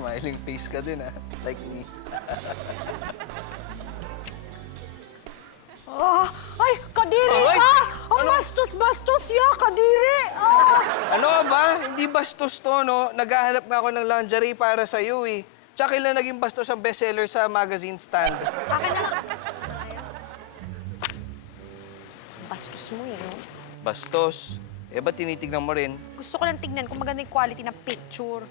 smiling face ka din, ah. Like me. Ay, kadiri Ay! ka! Ang bastos-bastos ya, kadiri! Ano ba? Hindi bastos to, no? Naghahanap nga ako ng lingerie para sa'yo, eh. Tsaka kailan naging bastos ang bestseller sa magazine stand? Akin na lang. Bastos mo eh, no? Bastos? Eh, ba't tinitignan mo rin? Gusto ko lang tignan kung maganda yung quality ng picture.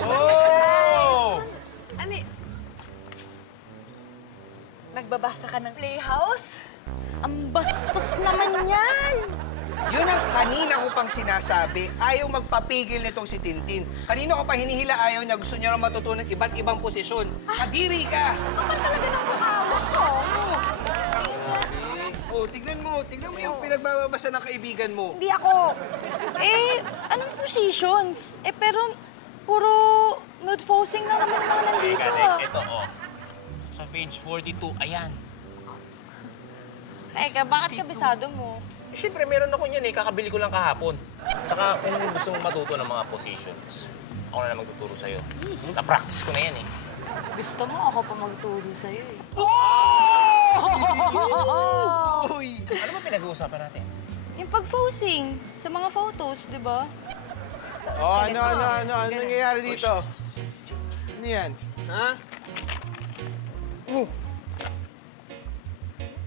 Oh! Ano Nagbabasa ka ng Playhouse? Ang bastos naman yan! Yun ang kanina ko pang sinasabi. Ayaw magpapigil nitong si Tintin. Kanina ko pa hinihila, ayaw niya. Gusto niya rin matutunan iba't ibang posisyon. Kadiri ka! Kapal talaga ng mukha mo! Oh, tignan mo. Tignan mo yung pinagbabasa ng kaibigan mo. Hindi ako. Anong positions? Pero puro nude posing lang naman mga nandito, Ito, oh. Sa page 42, ayan. Teka, bakit kabisado mo? Siyempre, meron ako niyan eh. Kakabili ko lang kahapon. Saka kung gusto mong matuto ng mga positions, ako na lang magtuturo sa'yo. Na-practice ko na yan eh. Gusto mo ako pa magturo sa'yo eh. Uy! Ano ba pinag-uusapan natin? Yung pag-posing sa mga photos, di ba? Oh, ano nangyayari dito? Ano yan? Ha?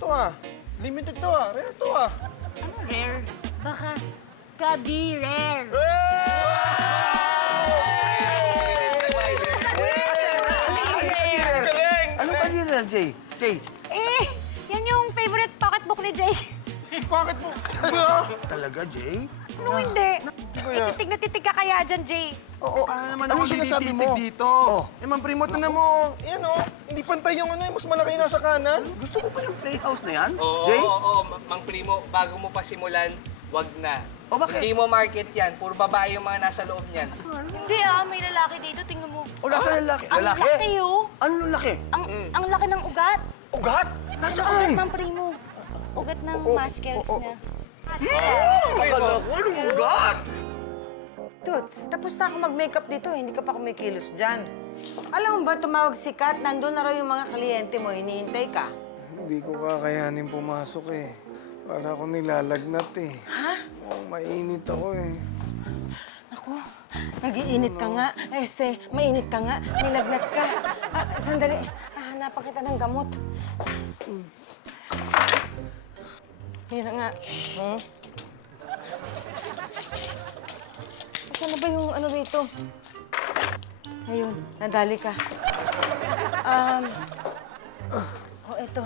Ito limited to rare to Ano rare? Baka kadi-rare. Galing! Ano pa nila, Jay? Jay? Yan yung favorite pocketbook ni Jay. Bakit mo? Ba? Talaga, Jay? No, hindi. Kuya. Titig na titig ka kaya dyan, Jay. Oo. Paano naman Ano ako sinasabi mo? dititig dito? Oh. Eh, Ma'am Primo, na mo. Yan hindi pantay yung mas malaki nasa kanan. Gusto ko ba yung playhouse na yan? Oo, Jay? oo, Mang Primo, bago mo pa simulan, wag na. O, bakit? Hindi mo market yan, puro babae yung mga nasa loob niyan. Hindi may lalaki dito. Tingnan mo. O, nasa lalaki? Ang laki, oh. Ano laki? Ang laki ng ugat. Ugat? Ugat Nasaan? ng primo. Ugat ng muscles niya. Akala ko, anong ugat? Toots, tapos na ako mag-makeup dito, hindi ka pa kumikilos dyan. Alam mo ba, tumawag si Kat, nandun na raw yung mga kliyente mo, hinihintay ka. Hindi ko kakayanin pumasok eh. Para ako nilalagnat eh. Ha? Oh, mainit ako eh. Ako, nag-iinit ka nga. Mainit ka nga, nilagnat ka. Sandali, hahanapan kita ng gamot. Yan na nga. Saan na ba yung ano rito? Ayun, nadali ka. Eto.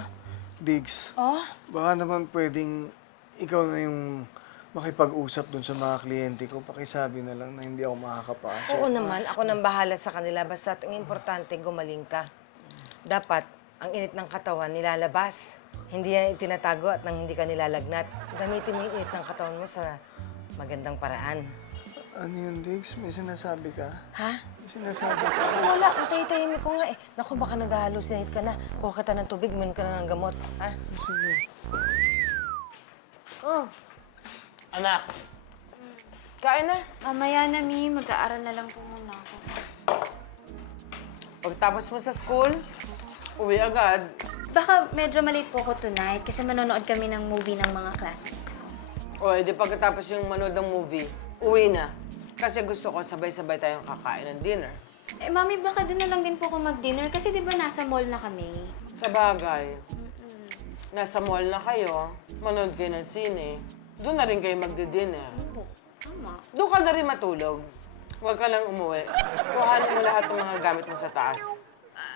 Diggs, Oh, baka naman pwedeng ikaw na yung makipag-usap dun sa mga kliyente ko. Pakisabi na lang na hindi ako makakapasok. oo naman. Ako nang bahala sa kanila. Basta ang importante, gumaling ka. Dapat, ang init ng katawan nilalabas. Hindi yan itinatago at nang hindi ka nilalagnat. Gamitin mo yung init ng katawan mo sa magandang paraan. Ano yun, Diggs? May sinasabi ka? Ha? May sinasabi ka? Ako wala. Ang tayo-tahimik ko nga eh. Naku, baka nag-hallucinate ka na. Kuha kita ng tubig, min ka na ng gamot. Ha? Sige. Anak. Kain na. Mamaya na, Mi. Mag-aaral na lang po muna ako. Pagtapos mo sa school, uwi agad. Baka medyo malate po ako tonight kasi manonood kami ng movie ng mga classmates ko. O, edi pagkatapos yung manood ng movie, uwi na. Kasi gusto ko sabay-sabay tayong kakain ng dinner. Eh, Mami, baka doon na lang din po ako mag-dinner kasi di ba nasa mall na kami? Sa bagay, nasa mall na kayo, manood kayo ng sine, doon na rin kayo magdi-dinner. Po, tama. Doon ka na rin matulog. Huwag ka lang umuwi. Kuhanin mo lahat ng mga gamit mo sa taas.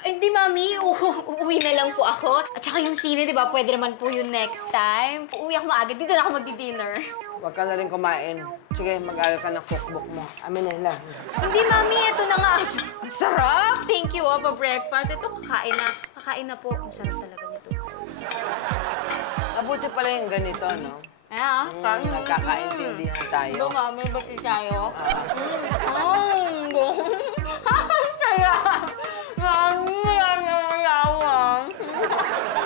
Hindi, Mami. Uuwi na lang po ako. At saka yung sine, di ba? Pwede naman po yung next time. Uuwi ako maagad. Dito na ako magdi-dinner. Huwag ka na rin kumain. Sige, mag-aaral ka ng cookbook mo. Amin na. Hindi, Mami. Ito na nga. Ang sarap! Thank you, pa-breakfast. Ito, kakain na. Kakain na po. Ang sarap talaga nito. Mabuti pala yung ganito, no? Nagkakaintindihan tayo. Ito, Mami. Ba't tayo? Kaya, Mami,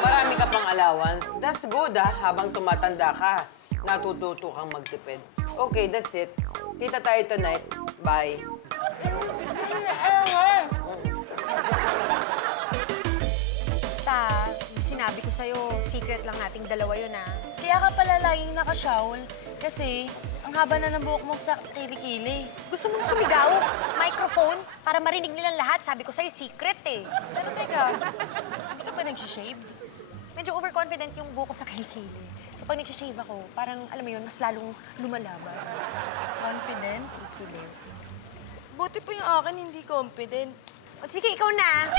Marami ka pang allowance. That's good, habang tumatanda ka. natututo kang magtipid. Okay, that's it. Kita tayo tonight. Bye. Basta, sinabi ko sa'yo, secret lang nating dalawa yun, ah. Kaya ka pala laging naka-shawl kasi ang haba na ng buhok mo sa kilikili. Gusto mong sumigaw? Microphone? Para marinig nilang lahat. Sabi ko sa'yo, secret eh. Pero teka, hindi ka ba nag-shave? Medyo overconfident yung buko sa kilikili. So pag nag-shave ako, parang, alam mo yun, mas lalong lumalaban. Confident? Confident. Buti pa yung akin, hindi confident. O sige, ikaw na.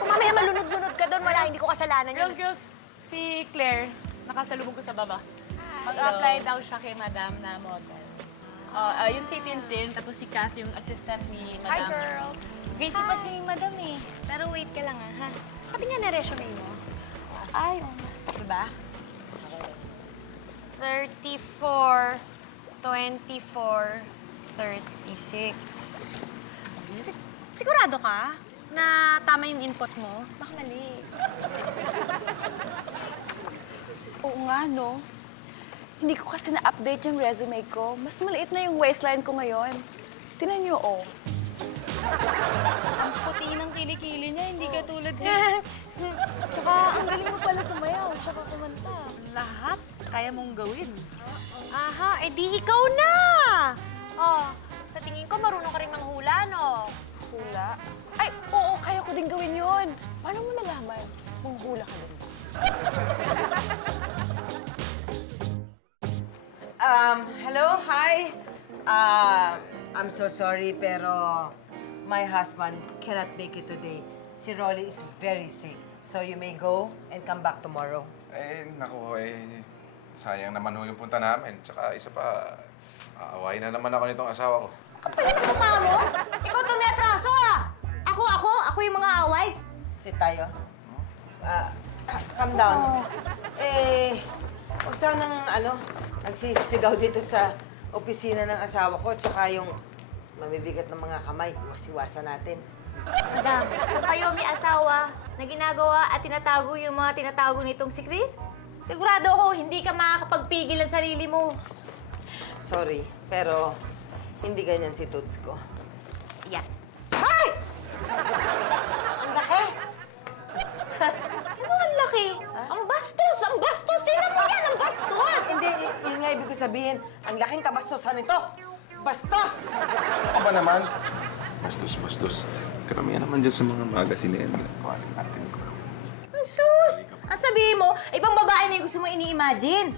Kung mamaya malunod-lunod ka doon, wala, hindi ko kasalanan yun. Girls, si Claire, nakasalubong ko sa baba. Mag-apply daw siya kay Madam na model. Yun si Tintin, tapos si Kath yung assistant ni Hi, Madam. girls. Busy pa si Madam eh. Pero wait ka lang ha. Pati nga na resume mo. Ay, Diba? 34, 24, 36. Sigurado ka na tama yung input mo? Baka mali. Oo nga, no? Hindi ko kasi na-update yung resume ko. Mas maliit na yung waistline ko ngayon. Tinan niyo, oh. ang puti ng kilikili niya, hindi ka tulad niya. Tsaka ang galing mo pala sumayaw, tsaka kumanta. Lahat kaya mong gawin. Aha, edi ikaw na! Oh, sa tingin ko marunong ka rin manghula, no? Hula? Ay, oo, kaya ko din gawin yun. Paano mo nalaman? Manghula ka din. Hello, hi. I'm so sorry, pero my husband cannot make it today. Si Rolly is very sick, so you may go and come back tomorrow. Naku, sayang naman ho yung punta namin. Tsaka isa pa, aawayin na naman ako nitong asawa ko. Kapal yung mukha mo? Ikaw tumiatraso, ah! Ako yung mga away. Sit tayo. Calm down. Huwag sanang, nagsisigaw dito sa opisina ng asawa ko, tsaka yung mabibigat ng mga kamay, iwas-iwasan natin. Madam, kung kayo may asawa na ginagawa at tinatago yung mga tinatago nitong si Chris, sigurado ako hindi ka makakapagpigil ng sarili mo. Sorry, pero hindi ganyan si Toots ko. Yeah. Ang laki. Ano ang laki? Ang bastos! Ang bastos! Tingnan mo yan! Ang bastos! Hindi, yun nga ibig ko sabihin, ang laking kabastosan nito. Bastos! Ano ba naman? Bastos. Karamihan naman dyan sa mga magazine yan. Ginagawa natin ko. Sus! Ang sabihin mo, ibang babae na yung gusto mo ini-imagine.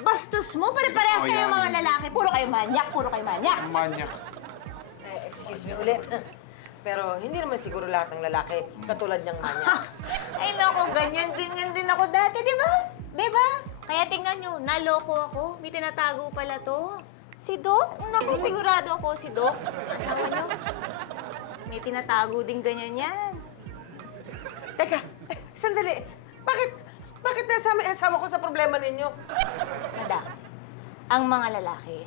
Bastos mo, pare-parehas kayo mga lalaki. Puro kayo manyak. Manyak. Excuse me ulit. Pero hindi naman siguro lahat ng lalaki katulad niyang manya. Ay, naku, ganyan din ako dati, di ba? Di ba? Kaya tingnan nyo, naloko ako. May tinatago pala to. Si Doc? Naku, sigurado ako si Doc. Asawa nyo? May tinatago din ganyan yan. Teka, sandali. Bakit nasama yung asawa ko sa problema ninyo? Madam, ang mga lalaki,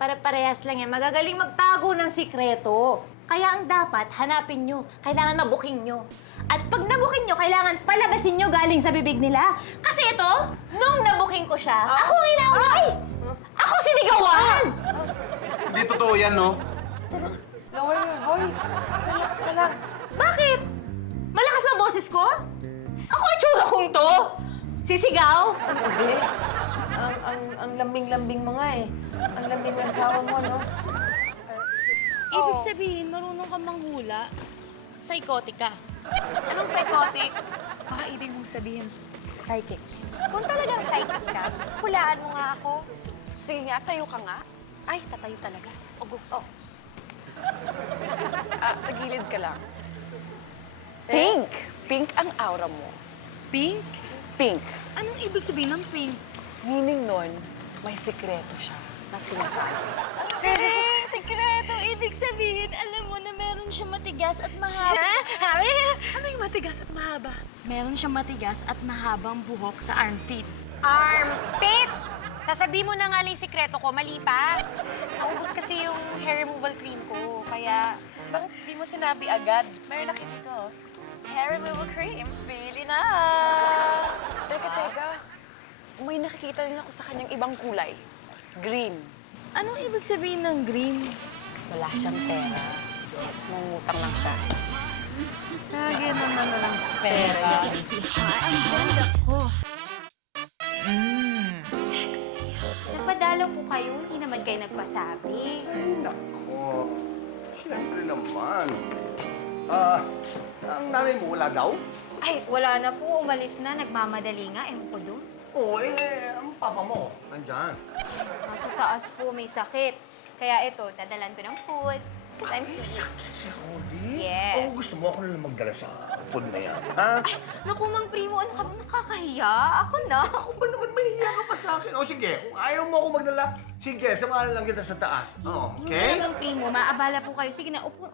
para-parehas lang yan, magagaling magtago ng sikreto. Kaya ang dapat, hanapin nyo. Kailangan mabuking nyo. At pag nabuking nyo, kailangan palabasin nyo galing sa bibig nila. Kasi ito, nung nabuking ko siya, ako ang inaway! Ako sinigawan! Hindi totoo yan, no? Lower your voice. Relax ka lang. Bakit? Malakas ba boses ko? Ako ang tsura kong to! Sisigaw? Hindi. Ang lambing-lambing mo nga eh. Ang lambing ng asawa mo, no? Ibig sabihin, marunong ka manghula, psychotic ka. Anong psychotic? Baka ibig mong sabihin, psychic. Kung talagang psychic ka, hulaan mo nga ako. Sige nga, tayo ka nga. Ay, tatayo talaga. Ogo. Oh. Tagilid ka lang. Pink! Pink ang aura mo. Pink? Pink. Anong ibig sabihin ng pink? Meaning nun, may sikreto siya na tinatago. Sikreto, ibig sabihin, alam mo na meron siyang matigas at mahaba. Ano yung matigas at mahaba? Meron siyang matigas at mahabang buhok sa armpit. Armpit! Sasabihin mo na nga lang yung sikreto ko, mali pa. Naubos kasi yung hair removal cream ko, kaya... Bakit di mo sinabi agad? Meron na dito, oh. Hair removal cream. Bili na! Teka. May nakikita rin ako sa kanyang ibang kulay. Green. Anong ibig sabihin ng green? Wala siyang pera. Mangutang lang siya. Lagi naman walang Pera. Napadalaw po kayo, hindi naman kayo nagpasabi. Nako, siyempre naman. Ang nanay mo wala daw? Ay, wala na po. Umalis na. Nagmamadali nga. Ewan ko doon. Oo, ang papa mo, nandyan. Nasa taas po, may sakit. Kaya ito, dadalan ko ng food. Because I'm sweet. Saudi? Yes. Oo, gusto mo ako na magdala sa food na yan, ha? Naku, Mang Primo, ano ka ba nakakahiya? Ako na. Ako ba naman mahihiya ka pa sa akin? O sige, kung ayaw mo ako magdala, sige, samahan lang kita sa taas. Oh, okay? Mang Primo, maabala po kayo. Sige na, upo.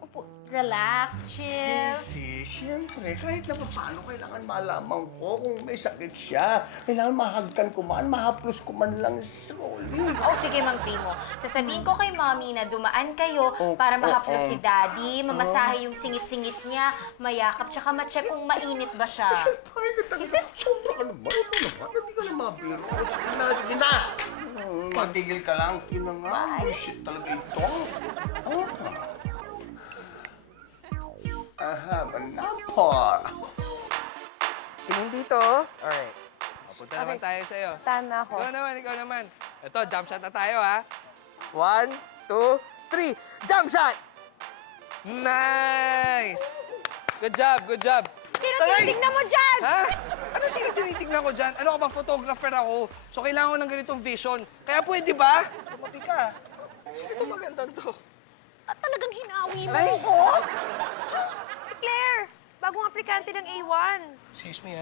Relax, chill. Kasi, siyempre, kahit na paano, kailangan malaman ko kung may sakit siya. Kailangan mahagkan ko man, mahaplos ko man lang slowly. Oh, sige, Mang Primo. Sasabihin ko kay Mommy na dumaan kayo para mahaplos si Daddy, mamasahe yung singit-singit niya, mayakap, tsaka ma-check kung mainit ba siya. Ay, ka talaga. Sobra ka naman. Ikaw naman. Hindi ka na mabiro. Sige na, sige na. Matigil ka lang. Yun na nga. Bullshit talaga ito. I have an apple. Tingin dito. Alright. Punta naman tayo sa'yo. Tana ako. Ikaw naman. Ito, jump shot na tayo, ha? 1, 2, 3. Jump shot! Nice! Good job. Sino tinitignan mo dyan? Ha? Ano sino tinitignan ko dyan? Ano ka ba, photographer ako? So kailangan ko ng ganitong vision. Kaya pwede ba? Tumapi ka. Sino itong magandang to? Talagang hinawi mo. Ay! Si Claire, bagong aplikante ng A1. Excuse me,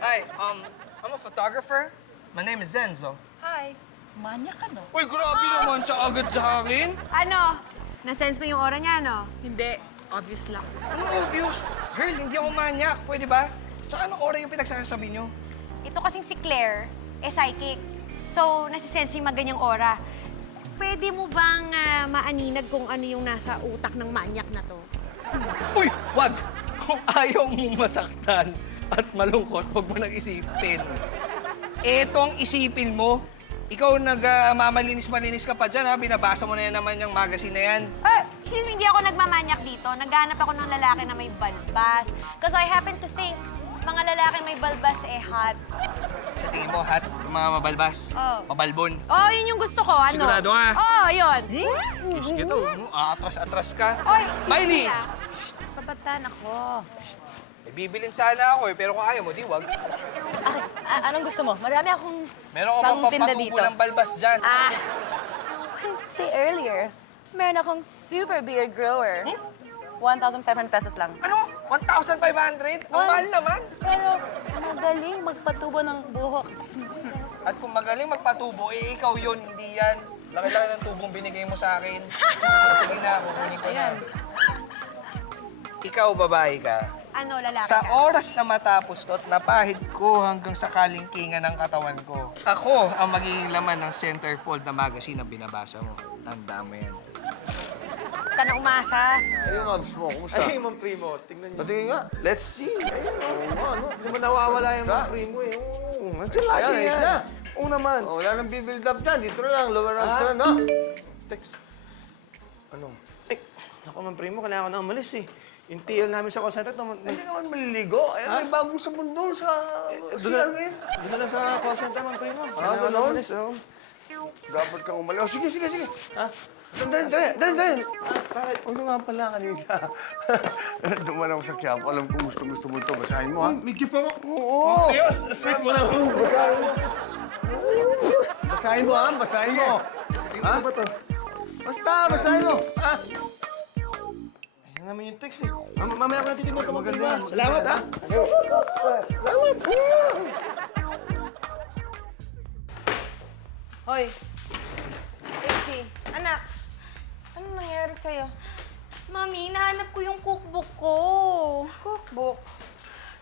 Hi, I'm a photographer. My name is Zenzo. Hi. Manya ka, no? Uy, grabe naman siya agad sa akin. Ano? Na-sense mo yung aura niya, no? Hindi. Obvious lang. Anong obvious? Girl, hindi ako manyak. Pwede ba? Tsaka anong oras yung pinagsasabi nyo? Ito kasing si Claire, psychic. So, nasisense yung mga ganyang aura. Pwede mo bang maaninag kung ano yung nasa utak ng manyak na to? Uy, wag! Kung ayaw mong masaktan at malungkot, wag mo nang isipin. Eto ang isipin mo. Ikaw nagmamalinis-malinis ka pa dyan, ha? Binabasa mo na yan naman yung magazine na yan. Excuse me, hindi ako nagmamanyak dito. Naghanap ako ng lalaki na may balbas. Because I happen to think, mga lalaki may balbas hot. Sa tingin mo, hat, yung mga mabalbas, Oh. mabalbon. Oh, yun yung gusto ko, ano? Sigurado ka? Oh, yun. Kiss ka to. Atras-atras ka. Oy, Miley! Kabataan ako. May bibilin sana ako pero kung ayaw mo, di wag. Okay, anong gusto mo? Marami akong Meron ka bagong bang tinda pampatubo dito. ng balbas dyan? What did you say earlier? Meron akong super beard grower. 1,500 pesos lang. Ano? 1,500? Ang mahal naman. Pero magaling magpatubo ng buhok. At kung magaling magpatubo, ikaw yun, hindi yan. Laki-laki ng tubong binigay mo sa akin. O, sige na, kukunin ko na. Ikaw, babae ka. Ano, lalaki Sa ka? oras na matapos to, napahid ko hanggang sa kalingkingan ng katawan ko. Ako ang magiging laman ng centerfold na magazine na binabasa mo. Tandaan mo yan. Ka na umasa. Ayun, abs mo. Kumusta? Ay, Mang Primo, tingnan niyo. Patingin nga. Let's see. Ayun, oo nga, ano? Hindi mo nawawala yung Mang Primo eh. Oo, nandiyan lagi Ayan, ayos yan. na. Oo naman. Oh, wala nang bibuild up dyan. Dito na lang, lower arms na, no? Text. Ano? Ay, naku, Mang Primo, kailangan ko na umalis eh. Yung TL namin sa call center, Hindi naman maliligo. Ay, may bagong sabon doon sa... doon na lang sa call center, Mang Primo. Kailangan ko na ganon? umalis, oo. Dapat kang umalis. Oh, sige. Ha? Dali. Bakit? Ano nga pala kanina? Duman ako sa Quiapo. Alam ko gusto mo ito. Basahin mo, ha? May gift ako. Oo! Sweet mo na ako. Basahin mo, ha? Basahin mo. Ano ba to? Basta, basahin mo. Ha? Ayan naman yung text eh. Mamaya ko na titignan sa Mang Maganda Primo. yan. Salamat, ha? Hoy, Casey, anak, anong nangyari sa'yo? Mami, nahanap ko yung cookbook ko. Cookbook?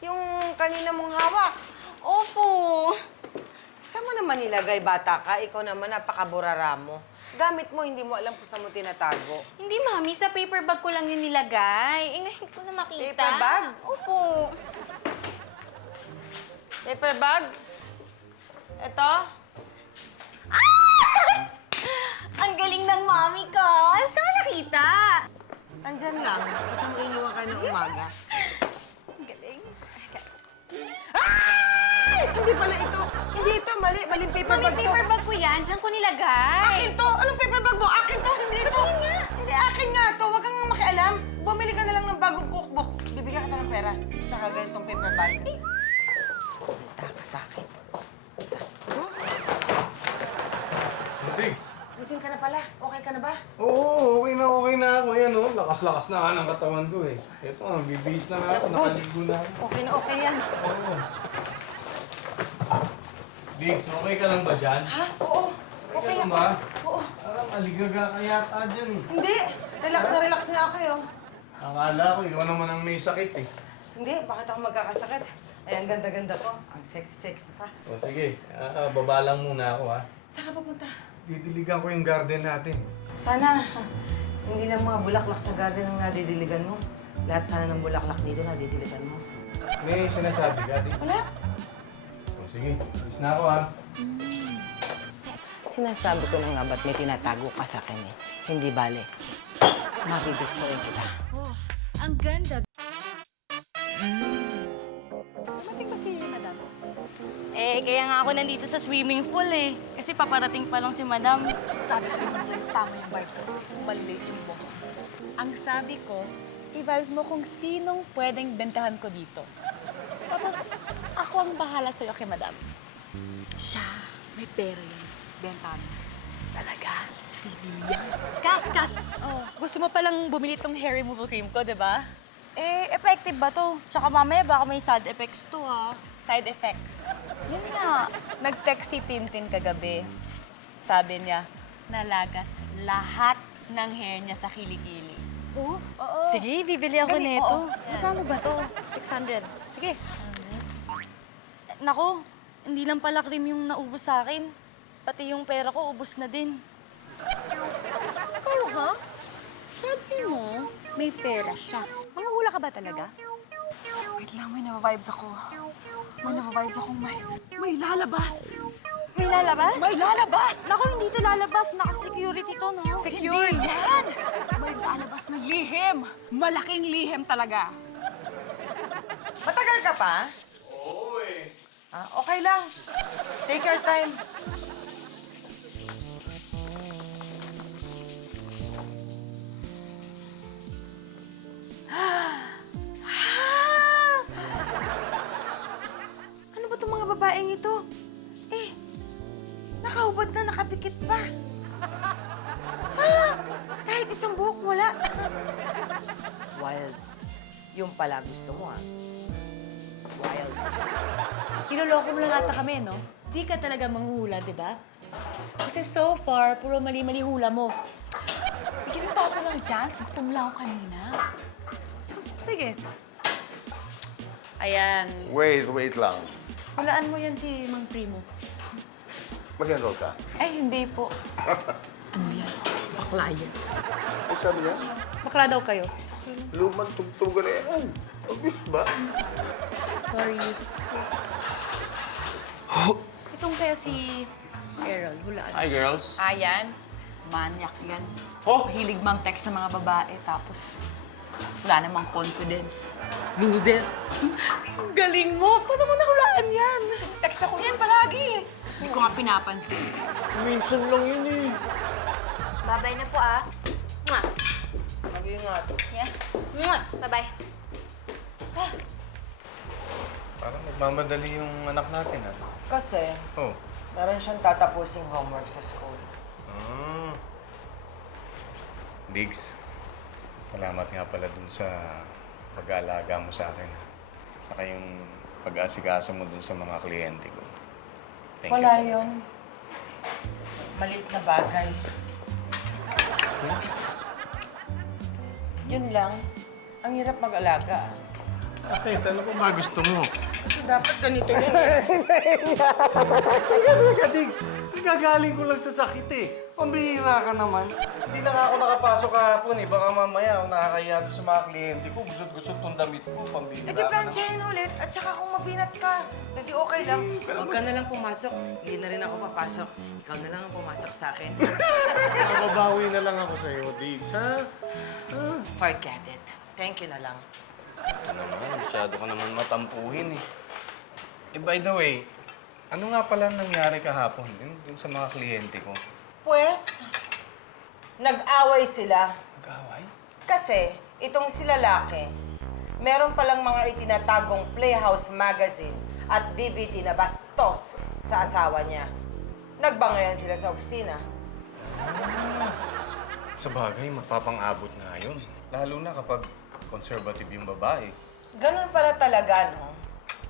Yung kanina mong hawak? Opo. Saan mo naman nilagay, bata ka? Ikaw naman, napakaburara mo. Gamit mo, hindi mo alam kung saan mo tinatago. Hindi, Mami. Sa paper bag ko lang yun nilagay. Eh, ngayon ko na makita. Paper bag? Opo. Paper bag? Ito? Ah! umaga. Galing. Ay! Hindi pala ito. Hindi ito. Mali. Maling paper Mami, bag to. paper bag ko yan. Diyan ko nilagay. Akin to! Anong paper bag mo? Akin to! Hindi ito! Hindi, akin nga to. Huwag kang makialam. Bumili ka na lang ng bagong cookbook. Bibigyan kita ng pera. Tsaka ganitong paper bag. Punta ka sa akin. Diggs. Gising ka na pala. Okay ka na ba? Oo, okay na ako. Yan, oh. Lakas-lakas na nga ng katawan ko, eh. Ito, bibihis na nga ako. That's good. Nakaligo na ako. Okay yan. Oo. Diggs, okay ka lang ba dyan? Ha? Oo. Okay Ano ako. ba? Oo. Parang aligaga ka yata dyan, eh. Hindi. Relax na ako yun. Akala ko, ikaw naman ang may sakit, eh. Hindi. Bakit ako magkakasakit? Ay, ang ganda-ganda ko. Ang sexy-sexy pa. O sige, baba lang muna ako, ha. Saan ka pupunta? Didiligan ko yung garden natin. Sana. Hindi lang mga bulaklak sa garden ang nadidiligan mo. Lahat sana ng bulaklak dito nadidiligan mo. May sinasabi ka, di? Wala. O sige, alis na ako, ha. Sinasabi ko na nga ba't may tinatago ka sa akin eh. Hindi bale. Mabibistoin kita. Ang ganda. Dumating ba si Madam? Kaya nga ako nandito sa swimming pool eh. Kasi paparating pa lang si Madam. Sabi ko naman sa'yo, tama yung vibes ko. Malilate yung boss mo. Ang sabi ko, i-vibes mo kung sinong pwedeng bentahan ko dito. Tapos, ako ang bahala sa'yo kay Madam. Siya, may pera yan. Bentahan mo. Talaga? Bibili yan. Kat! Oh, gusto mo palang bumili tong hair removal cream ko, di ba? Effective ba to? Tsaka mamaya baka may side effects to ha. Side effects. Yun nga. Nag-text si Tintin kagabi. Sabi niya, nalagas lahat ng hair niya sa kilikili. Oo? Sige, bibili ako Galing, nito. oo. Magkano ba to? 600. Sige. Naku, hindi lang pala cream yung naubos sa akin. Pati yung pera ko, ubos na din. Pero ha? Sabi mo, may pera siya. Manguhula ka ba talaga? Wait lang, may nabavibes ako. May nabavibes akong may lalabas. May lalabas? May lalabas! Naku, hindi to lalabas. Naka-security to, no? Secure yan! May lalabas na lihim. Malaking lihim talaga. Matagal ka pa? Oo eh. Okay lang. Take your time. Ano ba itong mga babaeng ito? Nakahubad na, nakapikit pa. Kahit isang buhok wala. Wild. Yung pala gusto mo, Wild. Kinuloko mo lang ata kami, no? Di ka talaga manghuhula, di ba? Kasi so far, puro mali-mali hula mo. Bigyan mo pa ako ng chance. Gutom lang ako kanina. Sige. Ayan. Wait lang. Hulaan mo yan si Mang Primo. Mag-enroll ka. Ay, hindi po. Ano yan? Bakla yan. Ay, sabi niya, Bakla daw kayo. lumang tugtugan na yan. Obvious ba? Sorry. Itong kaya si Errol, hulaan. Hi, girls. Ayan. Manyak yan. Oh! Mahilig mang text sa mga babae, tapos wala namang confidence. Loser. Galing mo! Paano mo nahulaan yan? Text ako yan palagi. Hindi ko nga pinapansin. Minsan lang yun eh. Babay na po ah. Mwah. Mag-iingat. Yeah. Mwah. Bye-bye. Parang nagmamadali yung anak natin, ha? Kasi, Oh. meron siyang tatapusing homework sa school. Diggs, salamat nga pala dun sa pag-aalaga mo sa akin. Saka yung pag-aasikaso mo dun sa mga kliyente ko. Thank Wala you. yun. Maliit na bagay. Yun lang. Ang hirap mag-alaga. Bakit? Ano pa ba gusto mo? Kasi dapat ganito yun. Teka, Diggs. Gagaling ko lang sa sakit, eh. Pambihira ka naman. Hindi na nga ako nakapasok kahapon, eh. Baka mamaya ako nakakahiya doon sa mga kliyente ko. Gusot-gusot tong damit ko. Pambihira Eh di planchahin ulit. At saka kung mabinat ka, hindi okay lang. Huwag ka na lang pumasok. Hindi na rin ako papasok. Ikaw na lang ang pumasok sa akin. Nakabawi na lang ako sa'yo, Diggs, ha? Forget it. Thank you na lang. Ito naman, masyado ka naman matampuhin eh. Eh, by the way, ano nga pala nangyari kahapon yun sa mga kliyente ko? Pues, nag-away sila. Nag-away? Kasi, itong si lalaki, meron palang mga itinatagong Playhouse magazine at DVD na bastos sa asawa niya. Nagbangayan sila sa opisina. Sa bagay, magpapang-abot nga yun. Lalo na kapag conservative yung babae. Ganun pala talaga, no?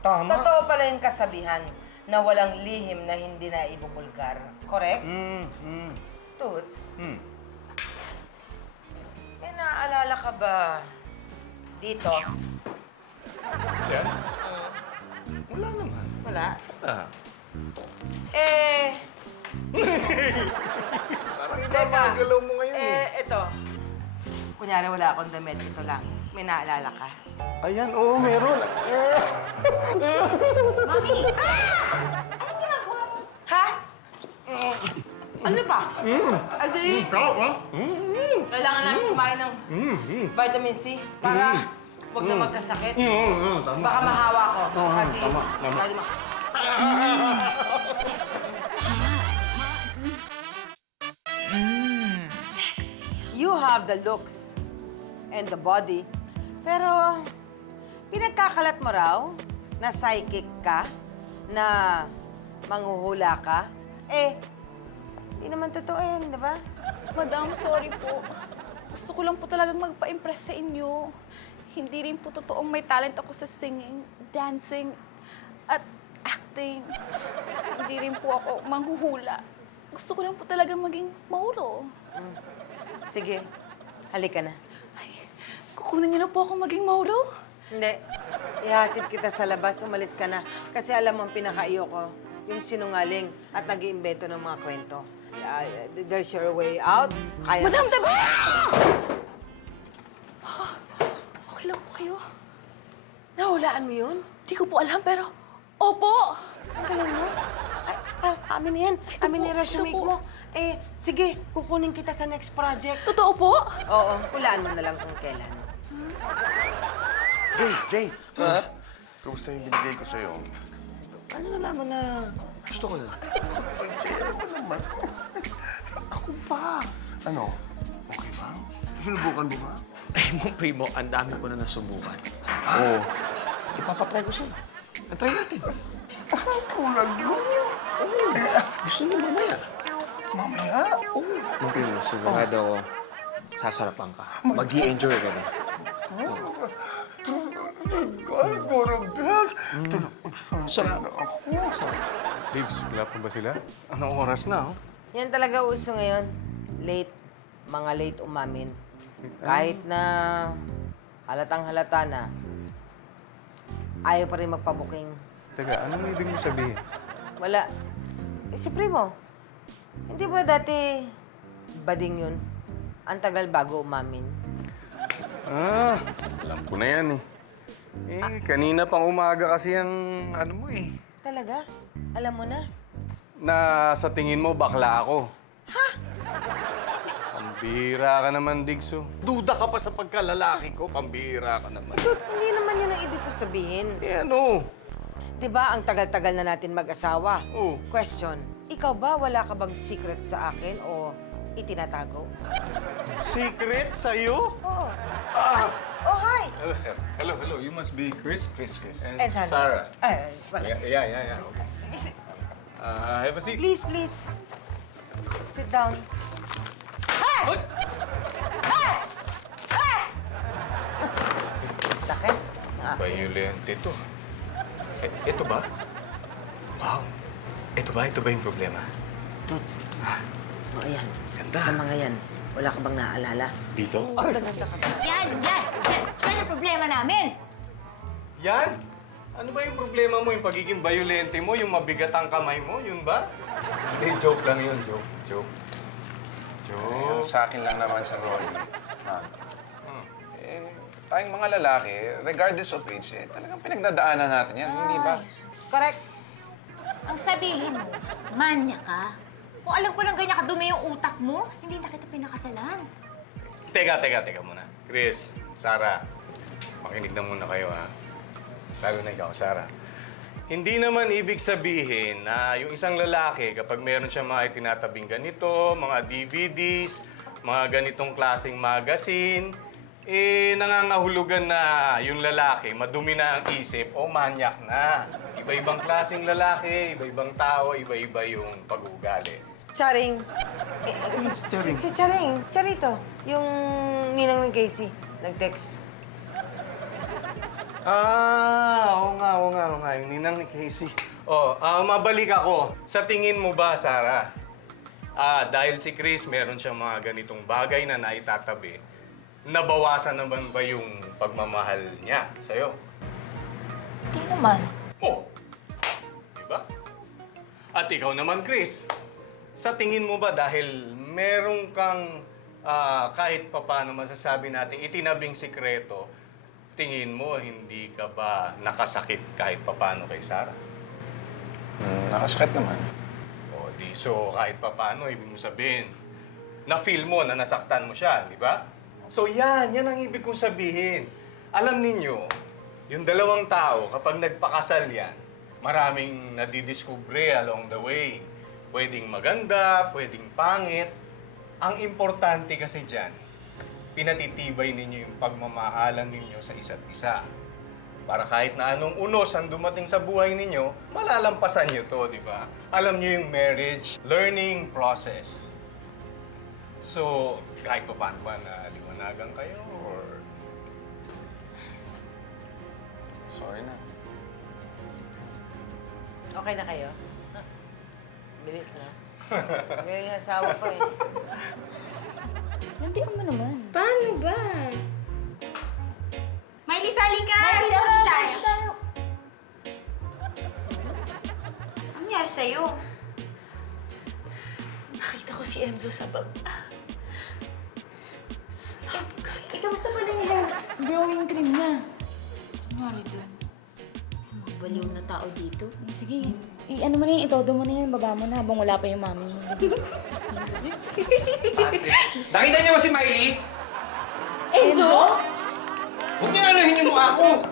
Tama. Totoo pala yung kasabihan na walang lihim na hindi na ibubulgar. Correct? Toots, eh naaalala ka ba dito? Yan? Wala naman. Wala? Ah. Eh, teka. Galaw mo ngayon Ito. Kunyari wala akong damit, ito lang. May naalala ka. Ayan, oo, meron. Mami! Ano ginagawa mo? Ha? Ano ba? Adi, kailangan namin kumain ng vitamin C para huwag na magkasakit. Baka mahawa ko. Kasi, pwede ma- You have the looks and the body. Pero, pinagkakalat mo raw na psychic ka, na manghuhula ka. Eh, hindi naman totoo yan, di ba? Madam, sorry po. Gusto ko lang po talagang magpa-impress sa inyo. Hindi rin po totoong may talent ako sa singing, dancing, at acting. Hindi rin po ako manghuhula. Gusto ko lang po talagang maging mauro. Sige, halika na. Ay, kukunin niyo na po ako maging mauro? Hindi. Ihatid kita sa labas, umalis ka na. Kasi alam mo ang pinakaiyo ko, yung sinungaling at nag-iimbento ng mga kwento. There's your way out. Kaya... Madam, diba? Okay lang po kayo. Nahulaan mo yun? Di ko po alam, pero opo! Ang galing mo. Amin na yan. Amin na yung resume ito po. mo. Eh, sige, kukunin kita sa next project. Totoo po? Oo, hulaan mo na lang kung kailan. Jay! Ha? Kamusta yung binigay ko sa'yo? Paano nalaman na gusto ko na? Ay, Jay, alam mo naman. Ako pa. Ano? Okay ba? Sinubukan mo ba? Eh, mong primo, ang dami ko na nasubukan. Oo. Ipapatry ko sa'yo. Try natin. Tulad mo. Gusto niyo mamaya? Mamaya? Oo. Mong primo, sigurado ako sasarapan ka. Mag-i-enjoy ka na. God, Gorobel! Sarap. na ako. Diggs, wala pa ba sila? Anong oras na, oh? Yan talaga uso ngayon. Late. Mga late umamin. Kahit na halatang halata na, ayaw pa rin magpabuking. Teka, anong ibig mo sabihin? Wala. Eh, si Primo, hindi ba dati bading yun? Ang tagal bago umamin. Ah, alam ko na yan eh. Eh, kanina pang umaga kasi ang ano mo eh. Talaga? Alam mo na? Na sa tingin mo, bakla ako. Ha? Pambihira ka naman, Diggs, oh. Duda ka pa sa pagkalalaki ko. Pambihira ka naman. Toots, hindi naman yun ang ibig ko sabihin. Eh, ano? Di ba ang tagal-tagal na natin mag-asawa? Oo. Question, ikaw ba wala ka bang secret sa akin o itinatago? Secret sa'yo? Oo. Oh, hi! Hello, sir. Hello. You must be Chris. And Eh, Sarah. Sarah. Ay, wala. Yeah. Okay. Is- Have a seat. Please. Sit down. Takip. Violente to. Ito ba? Wow. Ito ba yung problema? Toots. O, ayan. Ganda. Sa mga yan, wala ka bang naaalala? Dito? Yan ang problema namin! Yan? Ano ba yung problema mo? Yung pagiging violente mo? Yung mabigat ang kamay mo? Yun ba? Hindi, joke lang yun. Joke. Sa akin lang naman sa Rolly, ma'am. Tayong mga lalaki, regardless of age, talagang pinagdadaanan natin yan, hindi ba? Correct. Ang sabihin mo, manya ka. Kung alam ko lang ganyan kadumi yung utak mo, hindi na kita pinakasalan. Teka muna. Chris, Sarah, makinig na muna kayo, ha? Lalo na ikaw, Sarah. Hindi naman ibig sabihin na yung isang lalaki, kapag meron siya mga itinatabing ganito, mga DVDs, mga ganitong klaseng magazine, nangangahulugan na yung lalaki, madumi na ang isip o manyak na. Iba-ibang klaseng lalaki, iba-ibang tao, iba-iba yung pag-uugali. Charing. Si Charing. Siya rito. Yung ninang ng Casey. Nag-text. Oo nga. Yung ninang ni Casey. Mabalik ako. Sa tingin mo ba, Sarah? Dahil si Chris, meron siyang mga ganitong bagay na naitatabi, nabawasan naman ba yung pagmamahal niya sa'yo? Hindi naman. Oh! Diba? At ikaw naman, Chris. Sa tingin mo ba dahil meron kang kahit papaano masasabi natin itinabing sikreto, tingin mo hindi ka ba nakasakit kahit papaano kay Sarah? Nakasakit naman. So kahit papaano, ibig mo sabihin, na-feel mo na nasaktan mo siya, di ba? So yan ang ibig kong sabihin. Alam ninyo, yung dalawang tao, kapag nagpakasal yan, maraming nadidiskubre along the way. Pwedeng maganda, pwedeng pangit. Ang importante kasi dyan, pinatitibay ninyo yung pagmamahalan ninyo sa isa't isa. Para kahit na anong unos ang dumating sa buhay ninyo, malalampasan nyo to, di ba? Alam nyo yung marriage, learning process. So, kahit pa paano ba na liwanagan kayo, or... Sorry na. Okay na kayo? Bilis na. Ngayon yung asawa ko eh. Hindi mo naman. Paano ba? Miley, sali ka! Selfie tayo! Ano nangyari sa'yo? Nakita ko si Enzo sa baba. Kamusta pa na yung Glowing cream niya. Ano nangyari doon? Mga baliw na tao dito. Sige, ano mo na yan, itodo mo na yan, baba mo na habang wala pa yung mami mo. Nakita niyo ba si Miley? Enzo? Huwag niyo anuhin yung mukha ko!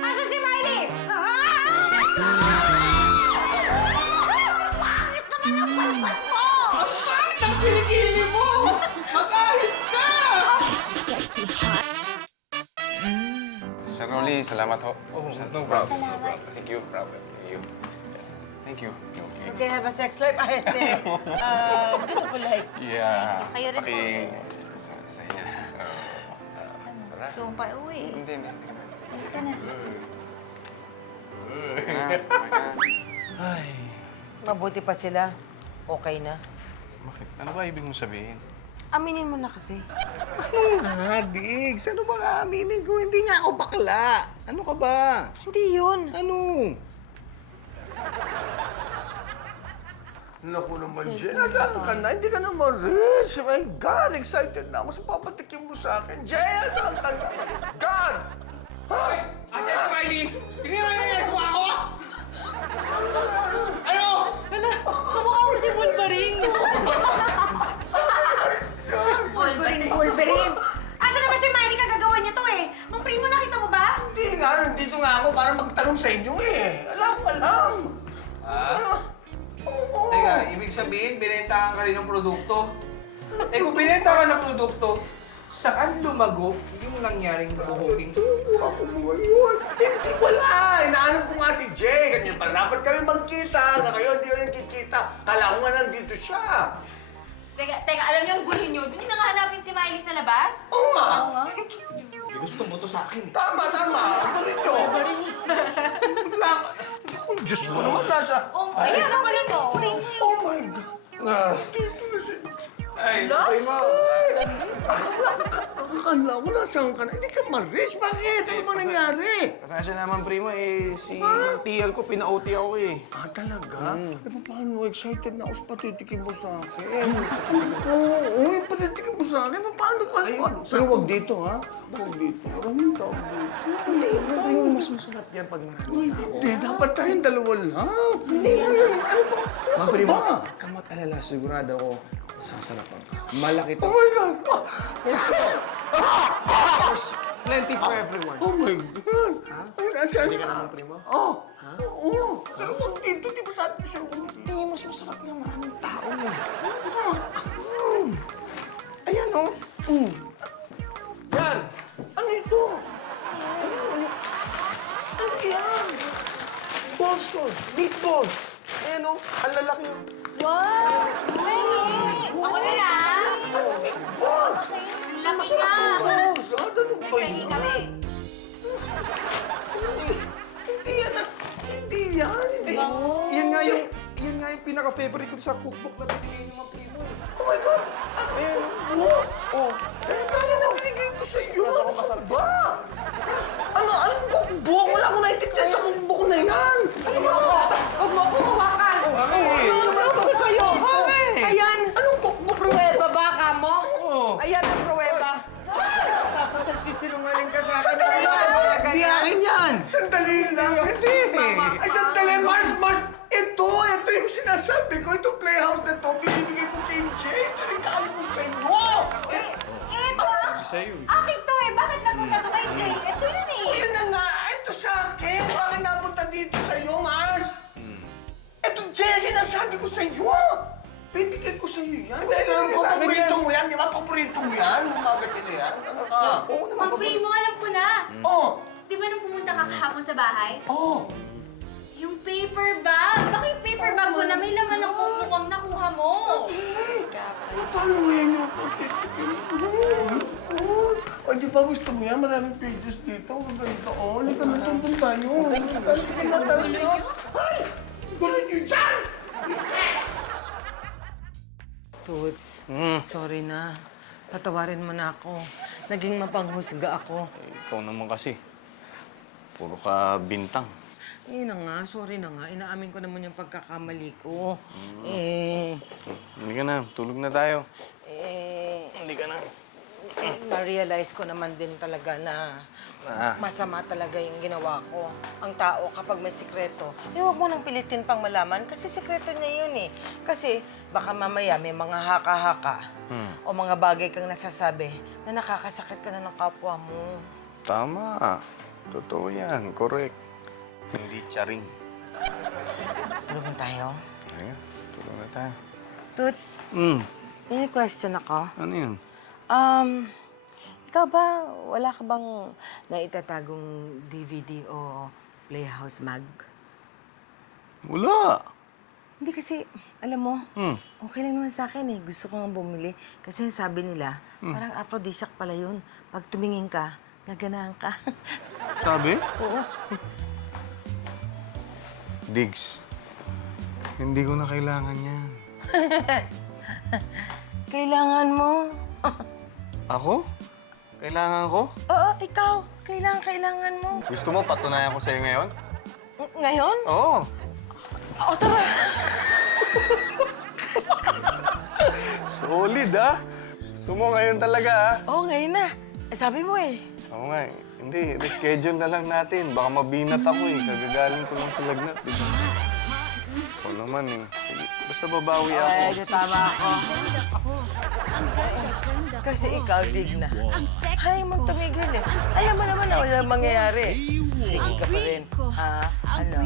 Asan si Miley? Bakit naman ang palpas mo? Ang kilikili mo! Mag-ahit ka! Sir Rolly, salamat ho. Oh, no problem. Salamat. Thank you. Thank you. Okay, have a sex life. Beautiful life. Yeah. Kayo rin po. Sa inyo. Gusto mo pa uwi. Hindi. Halika na. Ay, Mabuti pa sila. Okay na. bakit? Ano ba ibig mong sabihin? Aminin mo na kasi. Ano nga, Diggs? Ano ba nga aminin ko? Hindi nga ako bakla. Ano ka ba? Hindi yun. Ano? Naku naman, Jay. Nasaan ka na? Hindi ka na ma-rich. My God, excited na ako sa papatikim mo sa akin. Jay, nasaan ka na? God! Hoy! Asan si Miley? Tingnan mo yung nasa ko! Ano? Kamukha mo si Wolverine. Wolverine! Asan na ba si Miley? Kagagawa niya to eh. Mang primo, nakita mo ba? Hindi nga, nandito nga ako para magtanong sa inyo eh. Alam. Oo. Teka, ibig sabihin, binentahan ka rin ng produkto. Kung binenta ka ng produkto, saan lumago yung nangyaring buhuking? Tuwa ako mo ngayon. Hindi wala. Inaanap ko nga si Jay. Ganyan pa dapat kami magkita. Ngayon, hindi ko rin kikita. Kala ko nga nandito siya. Teka, alam niyo ang gulo niyo? Doon yung hanapin si Miley sa labas? Oo nga. Gusto mo to sa akin. Tama. Ang galing nyo. Wala. Ako, Diyos ko naman nasa. Ayan, ang galing mo. Oh my God. Dito na siya. Ay, primo. Akala ko nasaan ka na. Hindi ka ma-rich. Bakit? Ano ba nangyari? Pasensya naman, primo. Si TL ko, pina-OT ako eh. Talaga? Paano? Excited na ako sa patitikim mo sa akin. Oo, patitikim mo sa akin. Paano? Pero huwag dito, ha? Huwag dito. Maraming tao dito. Hindi, primo, mas masarap yan pag marami. Hindi, dapat tayong dalawa lang. Hindi. Ano ba? Ano ka Primo, ba? huwag kang mag-alala. Sigurado ako, masasarapan ka. Malaki to. Oh my God! Plenty for everyone. Oh my God! Nasaan? Hindi ka naman primo? Oh! Ha? Oo! Pero wag dito, di ba sabi ko sa'yo? Eh, mas masarap nga maraming tao eh. Ayan oh! Yan! Ano ito? Ano yan? Balls ko! Meatballs! Ayan o, ang lalaki yun. Ako na lang. Meatballs! Ang laki nga. Balls! Ah, ganun ba Pengi kami. Hindi yan ah! Hindi yan! Hindi! Yan nga yung pinaka-favorite ko sa cookbook na binigay ni Mang Primo. Oh my God! Ano Ayan. cookbook? Oh, Eh, kaya na binigay ko sa iyo! Ano ka ba? Anong cookbook? Wala akong naintindihan sa cookbook na yan! Huwag mo akong hawakan! Ano ko sa'yo? Ayan! Anong cookbook? Pruweba ba ka mo? Ayan ang pruweba. Tapos nagsisinungaling ka sa akin. Sandali lang! Hindi akin yan! Sandali lang! Hindi! Ay, sandali! Mars! Ito yung sinasabi ko. Itong playhouse na to, binibigay ko kay Jay. Ito rin kaya ko sa inyo! Ito, akin to eh. Bakit napunta to kay Jay? Ito yun eh. O, yun na nga! Ito sa akin! Bakit napunta dito sa iyo, Mars? Ito, Jay, sinasabi ko sa iyo! Bibigay ko sa iyo yan. Dahil alam ko, paborito mo yan. Di ba? Paborito mo yan. Umaga sila yan. Ano ka? Oo naman. Mang Primo, alam ko na. Oo. Di ba nung pumunta ka kahapon sa bahay? Oo. Yung paper bag. Baka yung paper bag ko na may laman ng cookbook ang nakuha mo. Paano ngayon yung pagkitipin? O, di ba gusto mo yan? Maraming pages dito. Ang ganito. O, hindi ka matundun tayo. Sige na tayo. Gulo nyo? Ay! Gulo nyo dyan! Toots, sorry na. Patawarin mo na ako. Naging mapanghusga ako. Ikaw naman kasi. Puro ka bintang. Na nga, sorry na nga. Inaamin ko naman yung pagkakamali ko. Eh, Hindi ka na. Tulog na tayo. Hindi ka na. Na-realize ko naman din talaga na masama talaga yung ginawa ko. Ang tao, kapag may sikreto, huwag mo nang pilitin pang malaman kasi sikreto niya yun eh. Kasi baka mamaya may mga haka-haka o mga bagay kang nasasabi na nakakasakit ka na ng kapwa mo. Tama. Totoo yan. Correct. Hindi charing. Tulog na tayo. Ayun. Tulog na tayo. Toots, may question ako. Ano yun? Ikaw ba, wala ka bang naitatagong DVD o Playhouse mag? Wala. Hindi kasi, alam mo, okay lang naman sa akin eh. Gusto ko nga bumili. Kasi sabi nila, parang aphrodisiac pala yun. Pag tumingin ka, naganahan ka. Sabi? Oo. Diggs. Hindi ko na kailangan yan. Kailangan mo. Ako? Kailangan ko? Oo, ikaw. Kailangan mo. Gusto mo patunayan ko sa'yo ngayon? Ngayon? Oo. Oo, tara. Solid, ah. Gusto mo ngayon talaga, ah. Oo, ngayon na. Sabi mo eh. Oo nga, eh. Hindi, reschedule na lang natin. Baka mabinat ako eh. Kagagaling ko lang sa lagnat. Diba? Oo naman eh. Sige, basta babawi ako. Ay, tama ako. Kasi ikaw, dig na. Hay, mong tumigil eh. Alam mo naman na wala mangyayari. Sige ka pa rin. Ha? Ano?